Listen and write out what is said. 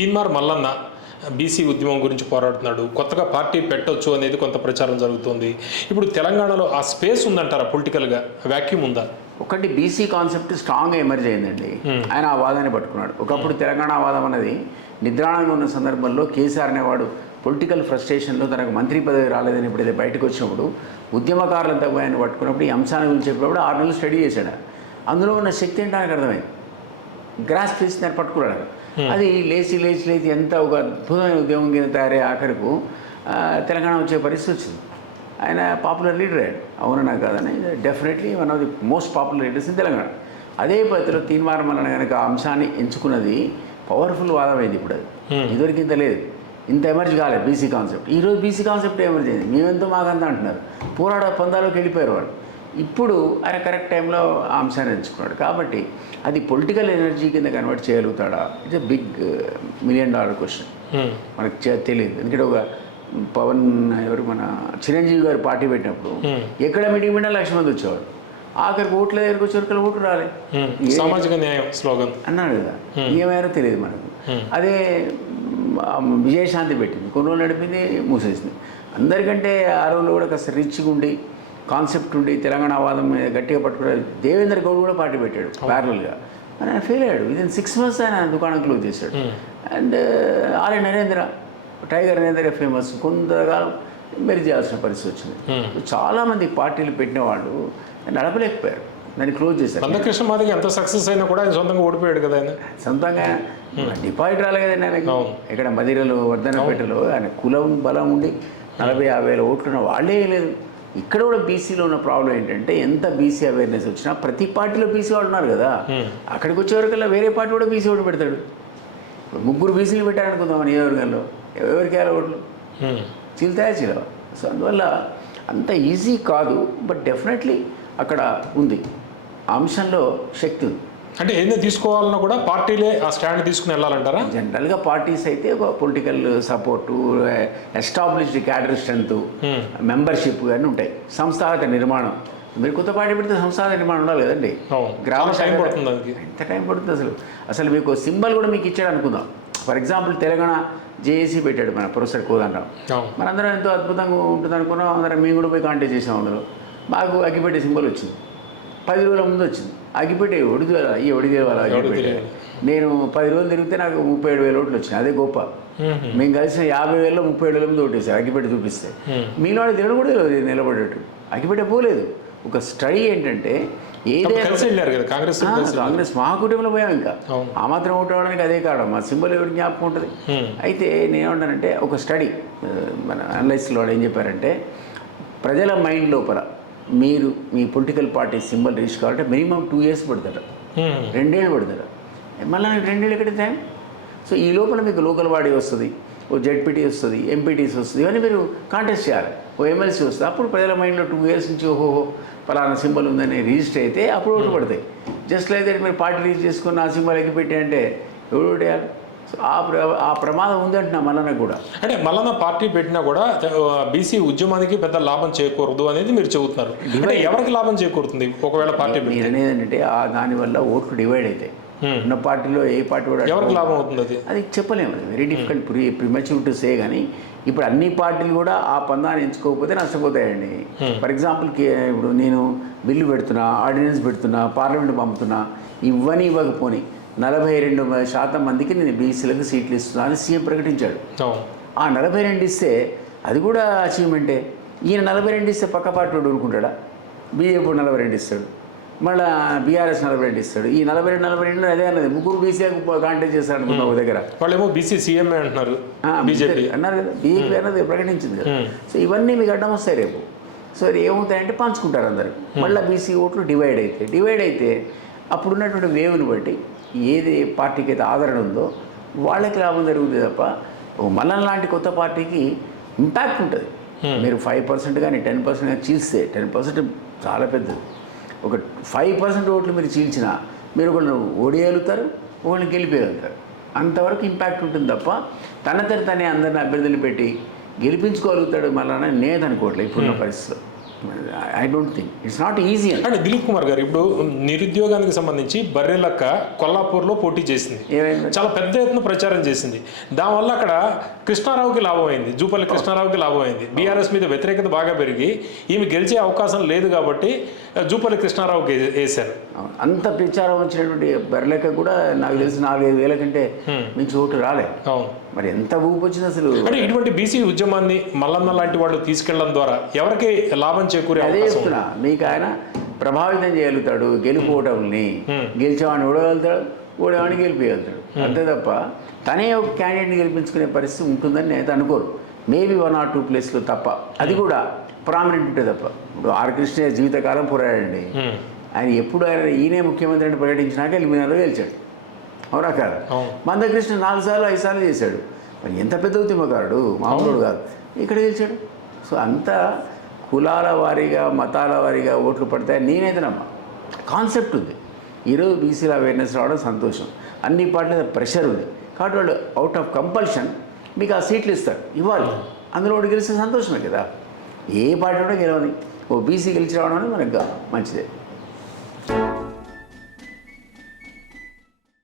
Teenmar Mallanna BC ఉద్యమం గురించి పోరాడుతున్నాడు. కొత్తగా పార్టీ పెట్టొచ్చు అనేది కొంత ప్రచారం జరుగుతుంది. ఇప్పుడు తెలంగాణలో ఆ స్పేస్ ఉందంటారా పొలిటికల్గా? వ్యాక్యూమ్ ఉందా? ఒకటి బీసీ కాన్సెప్ట్ స్ట్రాంగ్గా ఎమర్జ్ అయిందండి. ఆయన ఆ వాదాన్ని పట్టుకున్నాడు. ఒకప్పుడు తెలంగాణ వాదం అనేది నిద్రాణంగా ఉన్న సందర్భంలో కేసీఆర్ అనేవాడు పొలిటికల్ ఫ్రస్ట్రేషన్లో తనకు మంత్రి పదవి రాలేదని ఎప్పుడైతే బయటకు వచ్చినప్పుడు ఉద్యమకారులంతా ఆయన పట్టుకున్నప్పుడు ఈ అంశాన్ని గురించి చెప్పినప్పుడు ఆరు నెలలు స్టడీ చేశాడు. అందులో ఉన్న శక్తి ఏంటో ఆయనకు అర్థమైంది. గ్రాస్ చేసి దాన్ని పట్టుకున్నాడు. ఆయన. అది లేచి లేచి లేచి ఎంత ఒక అద్భుతమైన ఉద్యమం కింద తయారయ్యే ఆఖరికు తెలంగాణ వచ్చే పరిస్థితి వచ్చింది. ఆయన పాపులర్ లీడర్ అయ్యాడు. అవునన్నా కాదని? Definitely one of the most popular leaders in Telangana అదే పద్ధతిలో తీన్మారం వలన కనుక ఆ అంశాన్ని ఎంచుకున్నది పవర్ఫుల్ వాదం అయింది ఇప్పుడు అది. ఇదివరకు ఇంత లేదు. ఇంత ఎమర్జ్ కాలేదు బీసీ కాన్సెప్ట్ ఈరోజు బీసీ కాన్సెప్ట్ ఎమర్జ్ అయింది. మేమెంతో మాకంతా అంటున్నారు. పోరాడ పందాలోకి వెళ్ళిపోయారు వాళ్ళు. ఇప్పుడు ఆయన కరెక్ట్ టైంలో ఆ అంశాన్ని ఎంచుకున్నాడు. కాబట్టి అది పొలిటికల్ ఎనర్జీ కింద convert చేయగలుగుతాడా? It's big million dollar question. మనకు తెలియదు. ఎందుకంటే ఒక పవన్ ఎవరు మన చిరంజీవి గారు పార్టీ పెట్టినప్పుడు ఎక్కడ మీటింగ్ పెట్టినా లక్ష మంది వచ్చేవాడు ఆఖరికి ఓట్ల దగ్గరికి వచ్చేవరకు ఓట్లు రాలే. హ్మ్. సామాజిక న్యాయం స్లోగన్. అన్నాడు కదా. ఏమైనా తెలియదు మనకు. అదే విజయశాంతి పెట్టింది. కొన్ని రోజులు నడిపింది మూసేసింది. అందరికంటే ఆ రోజుల్లో కూడా కాస్త రిచ్గా ఉండి కాన్సెప్ట్ ఉండి తెలంగాణ వాదం మీద గట్టిగా పట్టుకునే దేవేంద్ర గౌడ్ కూడా పార్టీ పెట్టాడు ప్యారల్గా ఆయన ఫెయిల్ అయ్యాడు విదిన్ సిక్స్ మంత్స్ ఆయన దుకాణం క్లోజ్ చేశాడు. అండ్ ఆర్ఏ నరేంద్ర టైగర్ నరేంద్ర ఫేమస్ కొంతకాలం మెరి చేయాల్సిన పరిస్థితి వచ్చింది. చాలామంది పార్టీలు పెట్టిన వాళ్ళు నడపలేకపోయారు. దాన్ని క్లోజ్ చేశారు. నందకృష్ణ మాదికి ఎంత సక్సెస్ అయినా కూడా ఆయన సొంతంగా ఓడిపోయాడు కదా ఆయన. సొంతంగా డిపాజిట్ రాలే కదండి ఆయనకు. ఇక్కడ మదిరలో వర్ధనపేటలో ఆయన కులం బలం ఉండి నలభై యాభై వేల ఓట్లు ఉన్న వాళ్ళే లేదు. ఇక్కడ కూడా బీసీలో ఉన్న ప్రాబ్లం ఏంటంటే ఎంత బీసీ అవేర్నెస్ వచ్చినా ప్రతి పార్టీలో బీసీ వాళ్ళు ఉన్నారు కదా. అక్కడికి వచ్చేవరకల్లా వేరే పార్టీ కూడా బీసీ ఓటు పెడతాడు. ఇప్పుడు ముగ్గురు బీసీలు పెట్టారనుకుందాం నియోజకవర్గంలో ఎవరికి వేల ఓట్లు. చీల్తాయా చీలవా సో అందువల్ల అంత ఈజీ కాదు బట్ డెఫినెట్లీ అక్కడ ఉంది. అంశంలో శక్తి ఉంది. అంటే ఏందో తీసుకోవాలన్నా కూడా పార్టీలే ఆ స్టాండ్ తీసుకుని వెళ్ళాలంటారా? జనరల్గా పార్టీస్ అయితే ఒక political support established cadre strength membership కానీ ఉంటాయి. సంస్థాగత నిర్మాణం. మీరు కొత్త పార్టీ పెడితే సంస్థాగత నిర్మాణం ఉండాలి కదండి. గ్రామ టైం పడుతుంది. ఎంత టైం పడుతుంది అసలు? అసలు మీకు సింబల్ కూడా మీకు ఇచ్చాడు అనుకుందాం. ఫర్ ఎగ్జాంపుల్ తెలంగాణ జేఏసీ పెట్టాడు మన ప్రొఫెసర్ కోదండరావు మనందరం ఎంతో అద్భుతంగా ఉంటుంది అనుకున్నాం అందరం మేము కూడా పోయి కాంటాక్ట్ చేసాం అందులో. మాకు అగ్గిపెట్టే సింబల్ వచ్చింది. పది రోజుల ముందు వచ్చింది. అగ్గిపెట్టే ఒడిదేవాల ఈ ఒడిదేవాల అగ్గిపెట్టే. ఒడిదేవాల. నేను పది రోజులు తిరిగితే నాకు ముప్పై ఏడు వేల ఓట్లు వచ్చినాయి. అదే గొప్ప. మేము. కలిసి యాభై వేలలో ముప్పై ఏడు వేల ముందు ఓటేసారు అగ్గిపెట్టి చూపిస్తే. మీలో దేవుడు కూడా తెలియదు నిలబడేట్టు అగ్గిపెట్టే పోలేదు. ఒక స్టడీ ఏంటంటే ఏదే అప్పుడు కలిసి వెళ్ళారు కదా కాంగ్రెస్ మా కుటుంబంలో పోయాం ఇంకా. ఆ మాత్రం ఓటు అవడానికి అదే కారణం. మా సింబల్ ఎవరికి జ్ఞాపకం ఉంటుంది? అయితే నేనేమంటానంటే ఒక స్టడీ మన అనలైస్లో వాళ్ళు ఏం చెప్పారంటే ప్రజల మైండ్ లోపల మీరు మీ పొలిటికల్ పార్టీ సింబల్ రీచ్ కావాలంటే మినిమం టూ ఇయర్స్ పడతాడు హ్మ్. రెండేళ్ళు పడతాడు మళ్ళీ నాకు రెండేళ్ళు ఎక్కడ టైం సో ఈ లోపల మీకు లోకల్ బాడీ వస్తుంది ఓ జెడ్పీటీ వస్తుంది ఎంపీటీస్ వస్తుంది ఇవన్నీ మీరు కాంటెస్ట్ చేయాలి. ఓ ఎమ్మెల్సీ వస్తుంది. అప్పుడు ప్రజల మైండ్లో టూ ఇయర్స్ నుంచి ఓహో ఫలానా సింబల్ ఉందని రిజిస్టర్ అయితే అప్పుడు ఓటు పడతాయి. జస్ట్ లైక్ దట్ మీరు పార్టీ రిజిస్టర్ చేసుకుని ఆ సింబల్ ఎక్కి పెట్టి అంటే ఎవడు ఓటేయాలి ఆ ఆ ప్రమాదం ఉందంటున్నా మళ్ళీ కూడా. అంటే మళ్ళా పార్టీ పెట్టినా కూడా బీసీ ఉద్యమానికి పెద్ద లాభం చేకూరదు అనేది మీరు చెబుతున్నారు. అంటే ఎవరికి లాభం చేకూరుతుంది ఒకవేళ పార్టీ మీరు అనేది ఏంటంటే ఆ దానివల్ల ఓట్లు డివైడ్ అవుతాయి ఉన్న పార్టీలో ఏ పార్టీ కూడా ఎవరికి లాభం అవుతుంది అది? అది చెప్పలేము అది. Very difficult pre premature to say కానీ ఇప్పుడు అన్ని పార్టీలు కూడా ఆ పందాన్ని ఎంచుకోకపోతే నష్టపోతాయండి. ఫర్ ఎగ్జాంపుల్ ఇప్పుడు నేను బిల్లు పెడుతున్నా ఆర్డినెన్స్ పెడుతున్నా పార్లమెంట్ పంపుతున్నా ఇవ్వని ఇవ్వకపోని నలభై రెండు శాతం మందికి నేను బీసీలకు సీట్లు ఇస్తున్నా అని సీఎం ప్రకటించాడు. ఆ నలభై రెండు ఇస్తే అది కూడా అచీవ్మెంటే. ఈయన నలభై రెండు ఇస్తే పక్క పార్టీ వాడు ఊరుకుంటాడా? బీజేపీ నలభై రెండు ఇస్తాడు. మళ్ళీ బీఆర్ఎస్ నలభై రెండు ఇస్తాడు. ఈ నలభై రెండు నలభై రెండు అదే అన్నది. ముగ్గురు బీసీలకు కాంటాక్ట్ చేస్తాడు అనుకున్నా ఒక దగ్గర. వాళ్ళేమో బీసీ సీఎంఏ అంటున్నారు. బీజేపీ. అన్నారు కదా. బీజేపీ అన్నది ప్రకటించింది కదా. సో ఇవన్నీ మీకు అడ్డం వస్తాయి రేపు. సో అది ఏమవుతాయంటే పంచుకుంటారు అందరు. మళ్ళీ బీసీ ఓట్లు డివైడ్ అయితే డివైడ్ అయితే అప్పుడున్నటువంటి వేవ్ని బట్టి ఏది పార్టీకి అయితే ఆదరణ ఉందో వాళ్ళకి లాభం జరుగుతుంది తప్ప మల్లన్ లాంటి కొత్త పార్టీకి ఇంపాక్ట్ ఉంటుంది. మీరు ఫైవ్ పర్సెంట్ కానీ టెన్ పర్సెంట్ కానీ చీల్స్తే టెన్ పర్సెంట్ చాలా పెద్దది. ఒక ఫైవ్ పర్సెంట్ ఓట్లు మీరు చీల్చినా మీరు ఒకళ్ళు ఓడియగలుగుతారు ఒకళ్ళని గెలిపేయగలుగుతారు. అంతవరకు ఇంపాక్ట్ ఉంటుంది తప్ప తనంతట తనే అందరిని అభ్యర్థులు పెట్టి గెలిపించుకోగలుగుతాడు మళ్ళీ నేను అనుకోవట్లేదు ఇప్పుడున్న పరిస్థితిలో. I don't think it's not easy అండి అంటే దిలీప్ కుమార్ గారు ఇప్పుడు నిరుద్యోగానికి సంబంధించి బర్రెలక్క కొల్లాపూర్లో పోటీ చేసింది. చాలా పెద్ద ఎత్తున ప్రచారం చేసింది. దానివల్ల అక్కడ కృష్ణారావుకి లాభం అయింది. జూపల్లి కృష్ణారావుకి లాభం అయింది. బీఆర్ఎస్ మీద వ్యతిరేకత బాగా పెరిగి ఈమె గెలిచే అవకాశం లేదు కాబట్టి జూపల్లి కృష్ణారావుకి వేశారు. అంత ప్రచారం వచ్చినటువంటి బెర్లెక్క కూడా నాకు తెలిసి నాలుగైదు వేల కంటే మించి ఓటు రాలే. మరి ఎంత ఊపు వచ్చింది అసలు? అంటే ఇటువంటి బీసీ ఉద్యమాన్ని మల్లన్న లాంటి వాళ్ళు తీసుకెళ్ళడం ద్వారా ఎవరికి లాభం చేకూరే అదే? చెప్తున్నా. మీకు ఆయన ప్రభావితం చేయగలుగుతాడు గెలుపోవటంని గెలిచేవాడిని ఓడగలుగుతాడు ఓడేవాడిని గెలిపించగలుగుతాడు అంతే తప్ప తనే ఒక క్యాండిడేట్ని గెలిపించుకునే పరిస్థితి ఉంటుందని నేను అనుకోరు మేబీ వన్ ఆర్ టూ ప్లేస్లో తప్ప. అది కూడా ప్రామినెంట్ ఉంటే తప్ప. ఇప్పుడు ఆర్ కృష్ణ జీవితకాలం పోరాడండి. ఆయన ఎప్పుడు ఆయన ఈయనే ముఖ్యమంత్రి అని పర్యటించినాక ఎలిమినాలో గెలిచాడు. అవునా కాదు. మందకృష్ణ నాలుగు సార్లు ఐదు సార్లు చేశాడు. మరి ఎంత పెద్ద ఉద్యమకారుడు? మామూలు కాదు. ఇక్కడ గెలిచాడు? సో అంతా కులాల వారీగా మతాల వారీగా ఓట్లు పడతాయి నేనైతే నమ్మ. కాన్సెప్ట్ ఉంది. ఈరోజు బీసీల అవేర్నెస్ రావడం సంతోషం. అన్ని పార్టీల ప్రెషర్ ఉంది. కాబట్టి వాళ్ళు అవుట్ ఆఫ్ కంపల్షన్ మీకు ఆ సీట్లు ఇస్తారు. ఇవ్వాలి. అందులో ఒకటి గెలిస్తే సంతోషమే కదా. ఏ పార్టీ కూడా గెలవని ఓ బీసీ గెలిచి రావడం అనేది మనకు మంచిదే.